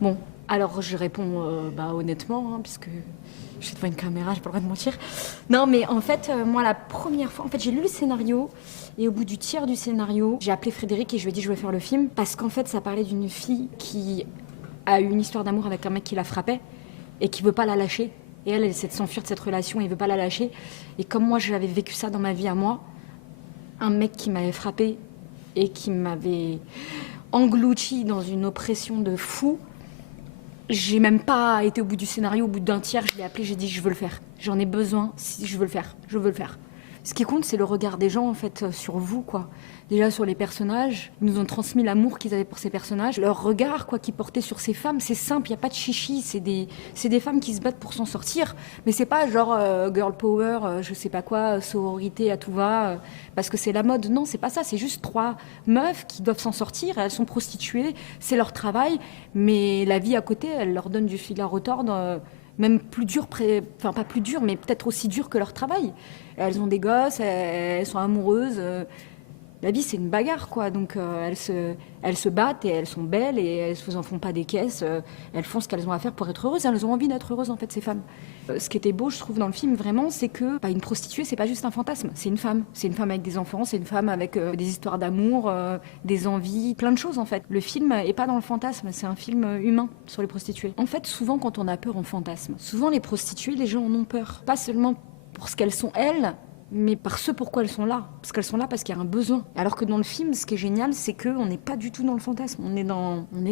Bon, alors je réponds honnêtement, hein, puisque je suis devant une caméra, j'ai pas le droit de mentir. Non, mais en fait, moi, la première fois, en fait, j'ai lu le scénario, et au bout du tiers du scénario, j'ai appelé Frédéric et je lui ai dit je veux faire le film, parce qu'en fait, ça parlait d'une fille qui a eu une histoire d'amour avec un mec qui la frappait, et qui veut pas la lâcher. Et elle essaie de s'enfuir de cette relation et veut pas la lâcher. Et comme moi, j'avais vécu ça dans ma vie à moi, un mec qui m'avait frappé et qui m'avait englouti dans une oppression de fou, j'ai même pas été au bout du scénario, au bout d'un tiers, je l'ai appelé, j'ai dit je veux le faire. J'en ai besoin, si je veux le faire, je veux le faire. Ce qui compte, c'est le regard des gens, en fait, sur vous, quoi. Déjà, sur les personnages, ils nous ont transmis l'amour qu'ils avaient pour ces personnages. Leur regard, quoi, qu'ils portaient sur ces femmes, c'est simple, il n'y a pas de chichi, c'est des femmes qui se battent pour s'en sortir. Mais c'est pas genre girl power, je sais pas quoi, sororité à tout va, parce que c'est la mode. Non, c'est pas ça, c'est juste trois meufs qui doivent s'en sortir, elles sont prostituées, c'est leur travail, mais la vie à côté, elle leur donne du fil à retordre, même plus dur, enfin pas plus dur, mais peut-être aussi dur que leur travail. Elles ont des gosses, elles sont amoureuses. La vie, c'est une bagarre, quoi. Donc, elles se battent et elles sont belles et elles ne en font pas des caisses. Elles font ce qu'elles ont à faire pour être heureuses. Elles ont envie d'être heureuses, en fait, ces femmes. Ce qui était beau, je trouve, dans le film, vraiment, c'est que une prostituée, c'est pas juste un fantasme. C'est une femme. C'est une femme avec des enfants, c'est une femme avec des histoires d'amour, des envies, plein de choses, en fait. Le film est pas dans le fantasme, c'est un film humain sur les prostituées. En fait, souvent, quand on a peur, on fantasme. Souvent, les prostituées, les gens en ont peur. Pas seulement pour ce qu'elles sont elles, mais par ce pourquoi elles sont là. Parce qu'elles sont là parce qu'il y a un besoin. Alors que dans le film, ce qui est génial, c'est qu'on n'est pas du tout dans le fantasme. On est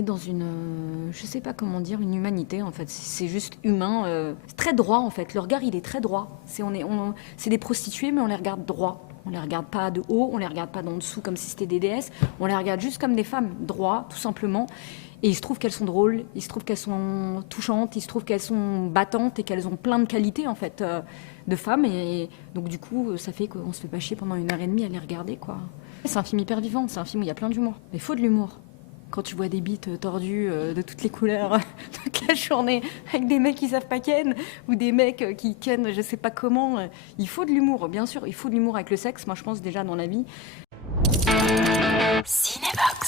dans une, je sais pas comment dire, une humanité, en fait. C'est juste humain. C'est très droit, en fait. Le regard, il est très droit. C'est des prostituées, mais on les regarde droit. On les regarde pas de haut, on les regarde pas d'en dessous comme si c'était des déesses. On les regarde juste comme des femmes, droit, tout simplement. Et il se trouve qu'elles sont drôles, il se trouve qu'elles sont touchantes, il se trouve qu'elles sont battantes et qu'elles ont plein de qualités, en fait, de femmes. Et donc, du coup, ça fait qu'on se fait pas chier pendant 1h30 à les regarder, quoi. C'est un film hyper vivant, c'est un film où il y a plein d'humour. Mais il faut de l'humour. Quand tu vois des bites tordues de toutes les couleurs toute la journée, avec des mecs qui savent pas ken, ou des mecs qui ken je sais pas comment, il faut de l'humour, bien sûr. Il faut de l'humour avec le sexe, moi je pense déjà dans la vie. Cinébox.